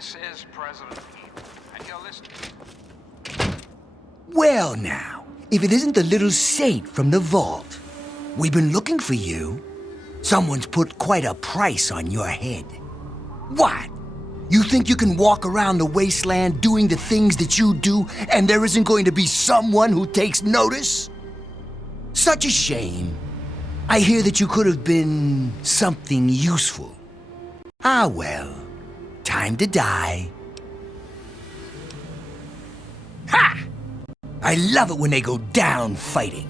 This is President Eden, and you're listening. Well now, if it isn't the little saint from the vault. We've been looking for you. Someone's put quite a price on your head. What? You think you can walk around the wasteland doing the things that you do, and there isn't going to be someone who takes notice? Such a shame. I hear that you could have been something useful. Ah well, time to die. Ha! I love it when they go down fighting.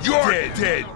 You're dead.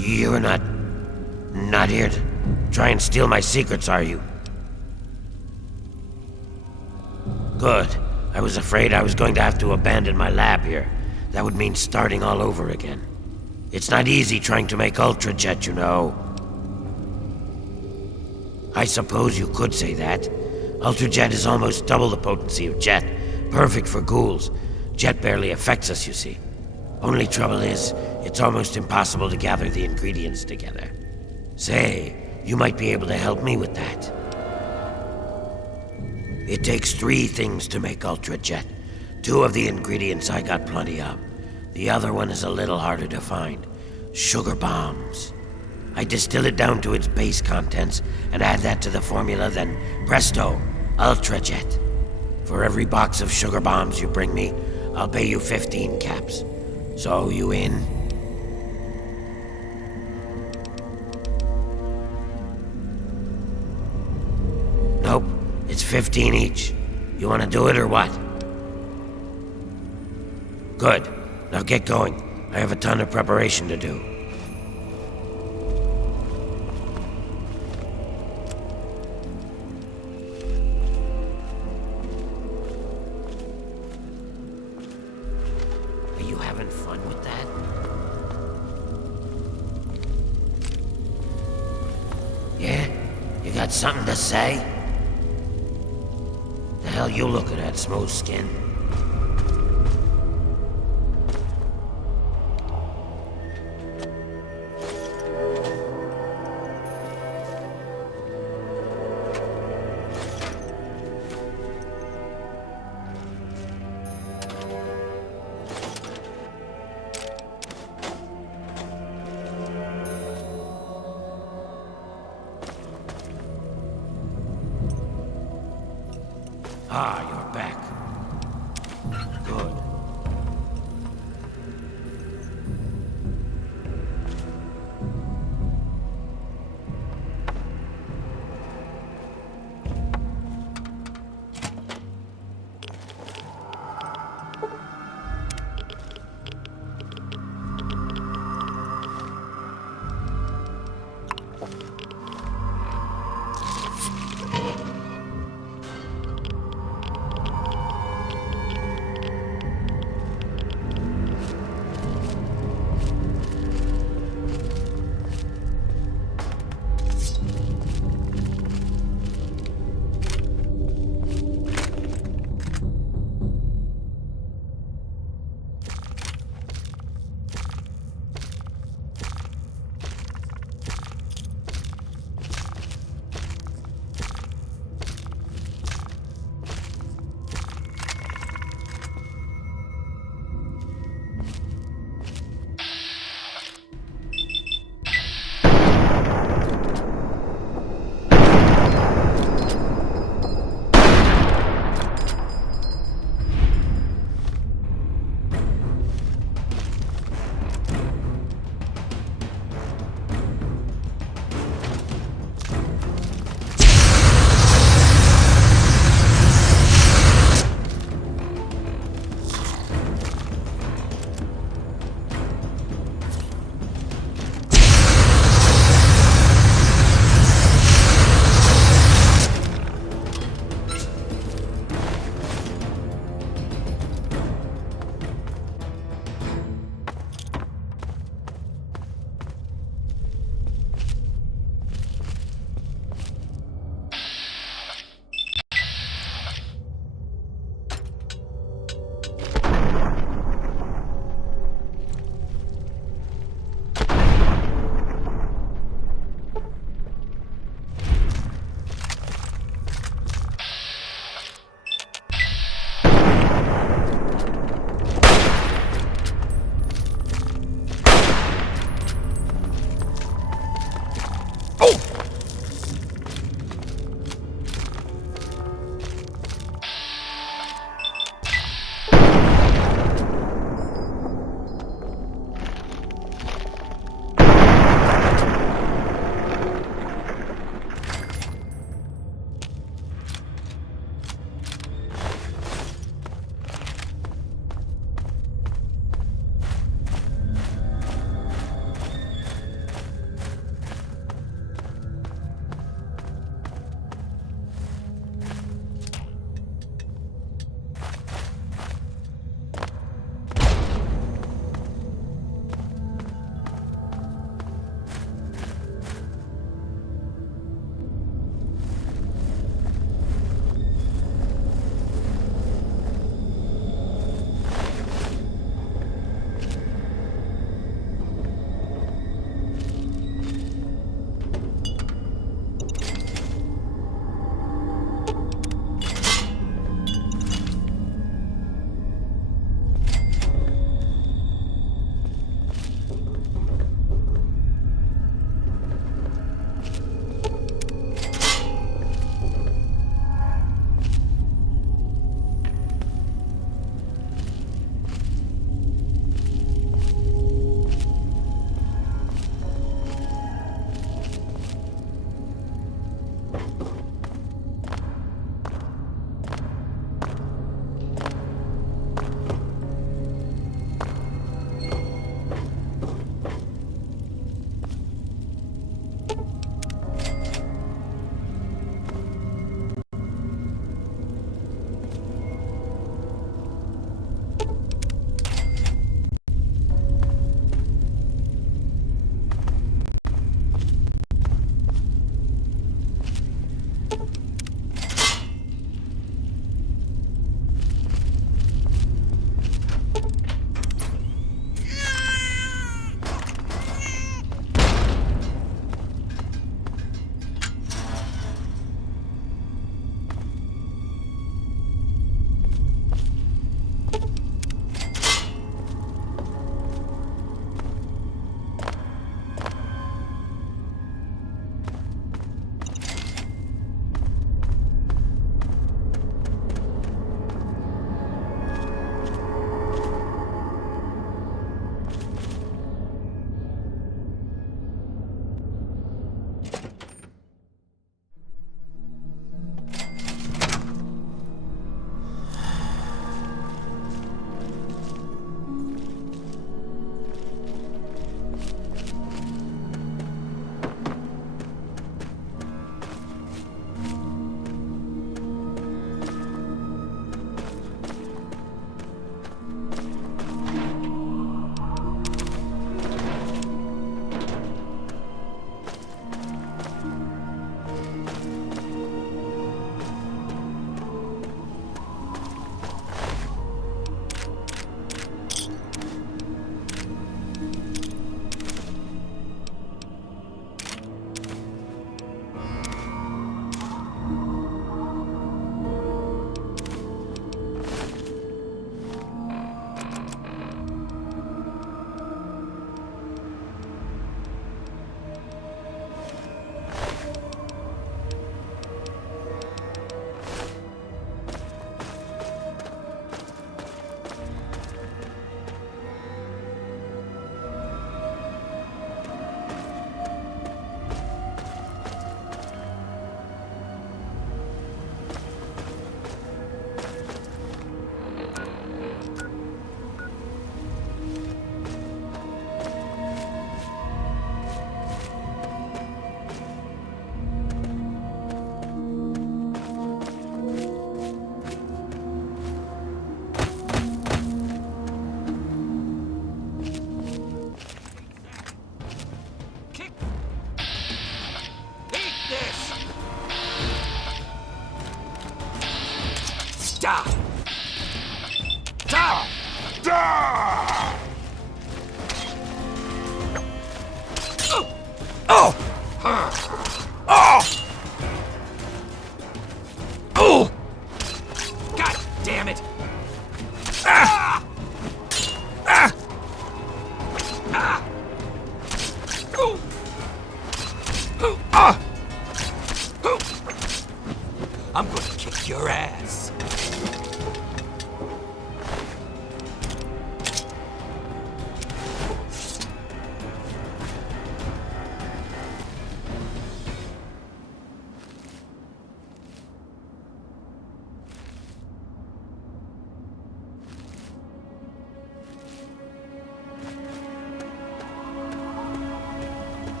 You're not here to try and steal my secrets, are you? Good. I was afraid I was going to have to abandon my lab here. That would mean starting all over again. It's not easy trying to make Ultrajet, you know. I suppose you could say that. Ultrajet is almost double the potency of Jet. Perfect for ghouls. Jet barely affects us, you see. Only trouble is, it's almost impossible to gather the ingredients together. Say, you might be able to help me with that. It takes 3 things to make Ultrajet. 2 of the ingredients I got plenty of. The other one is a little harder to find. Sugar bombs. I distill it down to its base contents and add that to the formula, then presto, Ultrajet. For every box of sugar bombs you bring me, I'll pay you 15 caps. So, you in? Nope, it's 15 each. You want to do it or what? Good. Now get going. I have a ton of preparation to do. Are you having fun with that? Yeah? You got something to say? The hell you looking at, smooth skin? Ah, you're back. Good.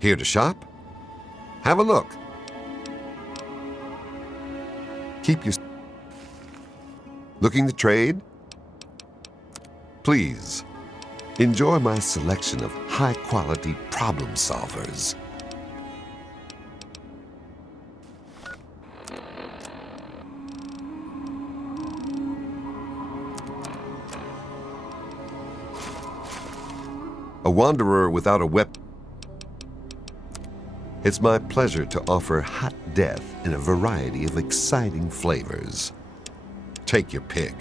Here to shop? Have a look. Keep your... Looking to trade? Please, enjoy my selection of high-quality problem solvers. A wanderer without a weapon. It's my pleasure to offer hot death in a variety of exciting flavors. Take your pick.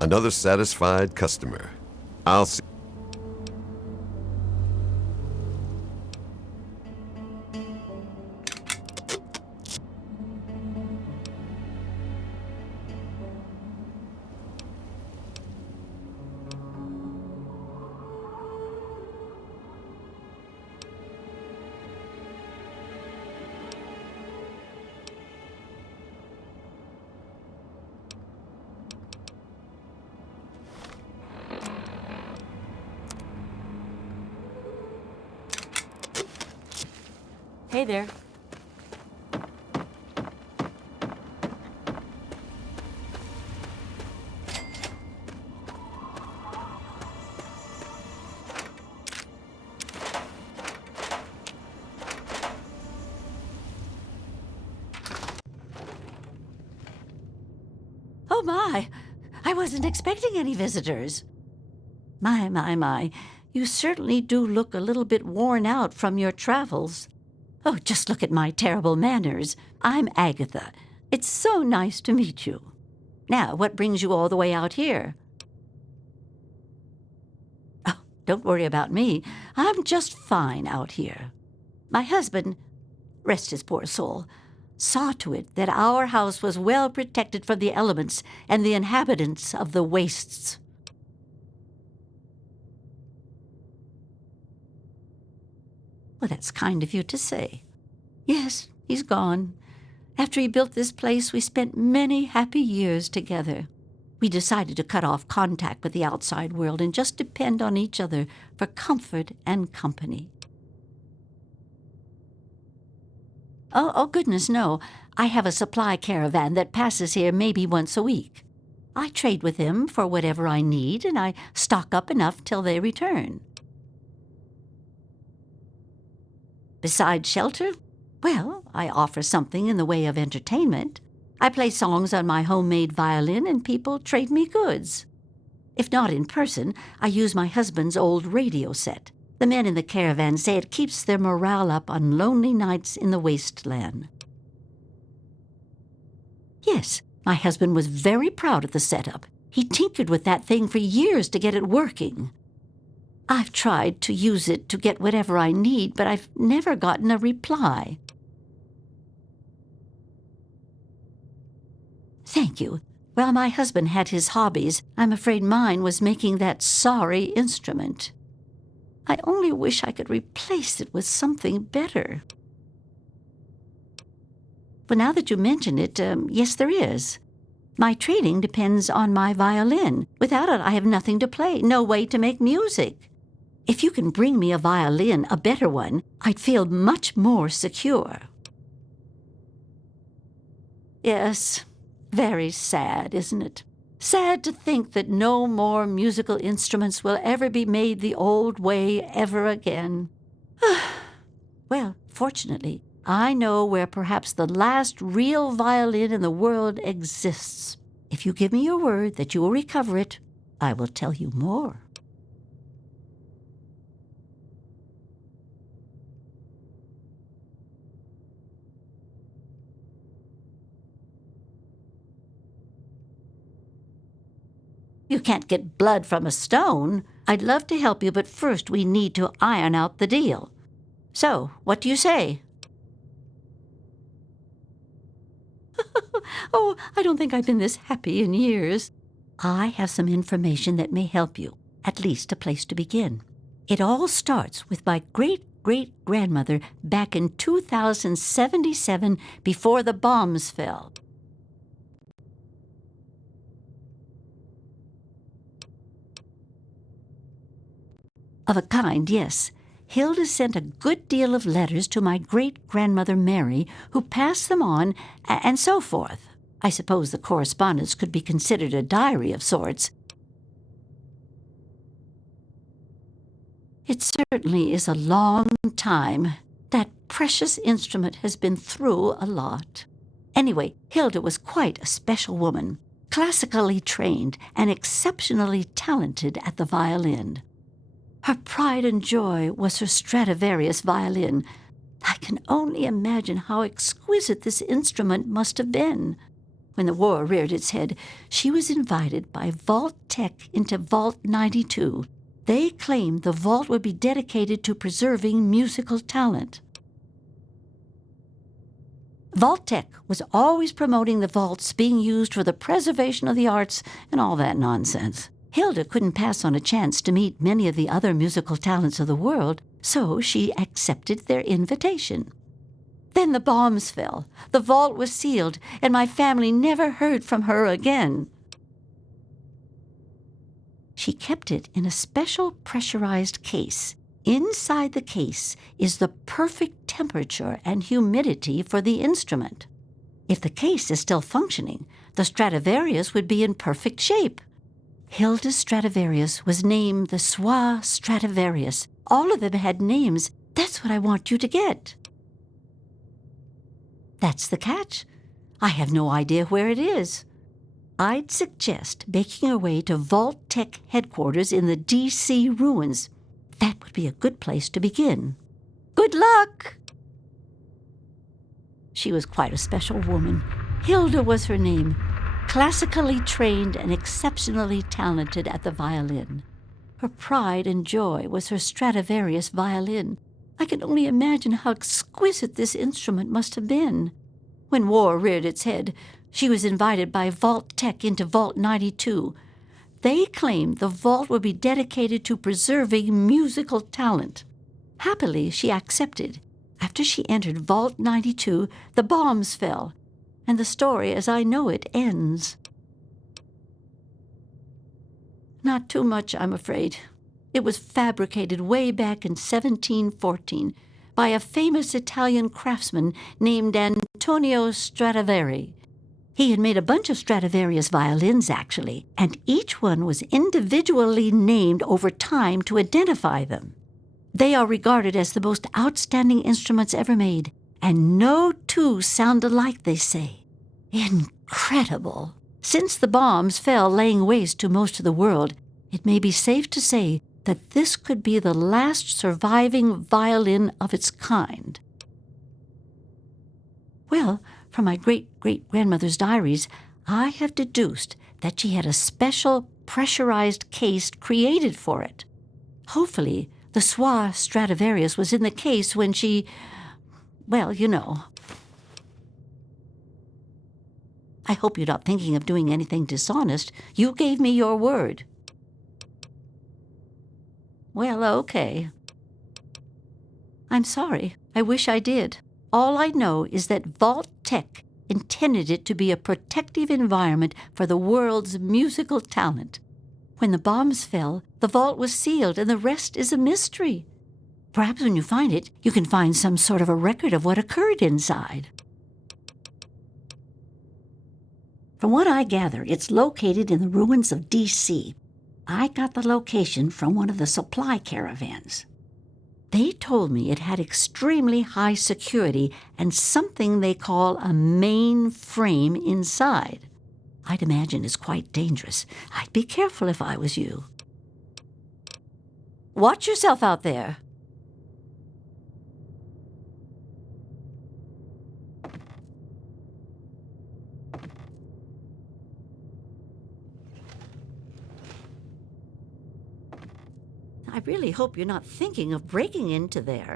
Another satisfied customer. I'll see. Hey there. Oh my! I wasn't expecting any visitors. My. You certainly do look a little bit worn out from your travels. Oh, just look at my terrible manners. I'm Agatha. It's so nice to meet you. Now, what brings you all the way out here? Oh, don't worry about me. I'm just fine out here. My husband, rest his poor soul, saw to it that our house was well protected from the elements and the inhabitants of the wastes. Well, that's kind of you to say. Yes, he's gone. After he built this place, we spent many happy years together. We decided to cut off contact with the outside world and just depend on each other for comfort and company. Oh, goodness, no. I have a supply caravan that passes here maybe once a week. I trade with him for whatever I need, and I stock up enough till they return. Besides shelter, well, I offer something in the way of entertainment. I play songs on my homemade violin and people trade me goods. If not in person, I use my husband's old radio set. The men in the caravan say it keeps their morale up on lonely nights in the wasteland. Yes, my husband was very proud of the setup. He tinkered with that thing for years to get it working. I've tried to use it to get whatever I need, but I've never gotten a reply. Thank you. Well, my husband had his hobbies. I'm afraid mine was making that sorry instrument. I only wish I could replace it with something better. But now that you mention it, yes, there is. My trading depends on my violin. Without it, I have nothing to play, no way to make music. If you can bring me a violin, a better one, I'd feel much more secure. Yes, Very sad, isn't it? Sad to think that no more musical instruments will ever be made the old way ever again. Well, fortunately, I know where perhaps the last real violin in the world exists. If you give me your word that you will recover it, I will tell you more. You can't get blood from a stone. I'd love to help you, but first we need to iron out the deal. So, what do you say? Oh, I don't think I've been this happy in years. I have some information that may help you, at least a place to begin. It all starts with my great-great-grandmother back in 2077 before the bombs fell. Of a kind, yes. Hilda sent a good deal of letters to my great-grandmother Mary, who passed them on, and so forth. I suppose the correspondence could be considered a diary of sorts. It certainly is a long time. That precious instrument has been through a lot. Anyway, Hilda was quite a special woman, classically trained and exceptionally talented at the violin. Her pride and joy was her Stradivarius violin. I can only imagine how exquisite this instrument must have been. When the war reared its head, she was invited by Vault Tech into Vault 92. They claimed the vault would be dedicated to preserving musical talent. Vault Tech was always promoting the vaults being used for the preservation of the arts and all that nonsense. Hilda couldn't pass on a chance to meet many of the other musical talents of the world, so she accepted their invitation. Then the bombs fell, the vault was sealed, and my family never heard from her again. She kept it in a special pressurized case. Inside the case is the perfect temperature and humidity for the instrument. If the case is still functioning, the Stradivarius would be in perfect shape. Hilda's Stradivarius was named the Swa Stradivarius. All of them had names. That's what I want you to get. That's the catch. I have no idea where it is. I'd suggest making your way to Vault Tech headquarters in the D.C. ruins. That would be a good place to begin. Good luck! She was quite a special woman. Hilda was her name. Classically trained and exceptionally talented at the violin. Her pride and joy was her Stradivarius violin. I can only imagine how exquisite this instrument must have been. When war reared its head, she was invited by Vault Tech into Vault 92. They claimed the vault would be dedicated to preserving musical talent. Happily, she accepted. After she entered Vault 92, the bombs fell, and the story as I know it ends. Not too much, I'm afraid. It was fabricated way back in 1714 by a famous Italian craftsman named Antonio Stradivari. He had made a bunch of Stradivarius violins, actually, and each one was individually named over time to identify them. They are regarded as the most outstanding instruments ever made, and no two sound alike, they say. Incredible! Since the bombs fell laying waste to most of the world, it may be safe to say that this could be the last surviving violin of its kind. Well, from my great-great-grandmother's diaries, I have deduced that she had a special pressurized case created for it. Hopefully, the Swa Stradivarius was in the case when she... well, you know. I hope you're not thinking of doing anything dishonest. You gave me your word. Well, okay. I'm sorry. I wish I did. All I know is that Vault Tech intended it to be a protective environment for the world's musical talent. When the bombs fell, the vault was sealed, and the rest is a mystery. Perhaps when you find it, you can find some sort of a record of what occurred inside. From what I gather, it's located in the ruins of D.C. I got the location from one of the supply caravans. They told me it had extremely high security and something they call a mainframe inside. I'd imagine it's quite dangerous. I'd be careful if I was you. Watch yourself out there. I really hope you're not thinking of breaking into there.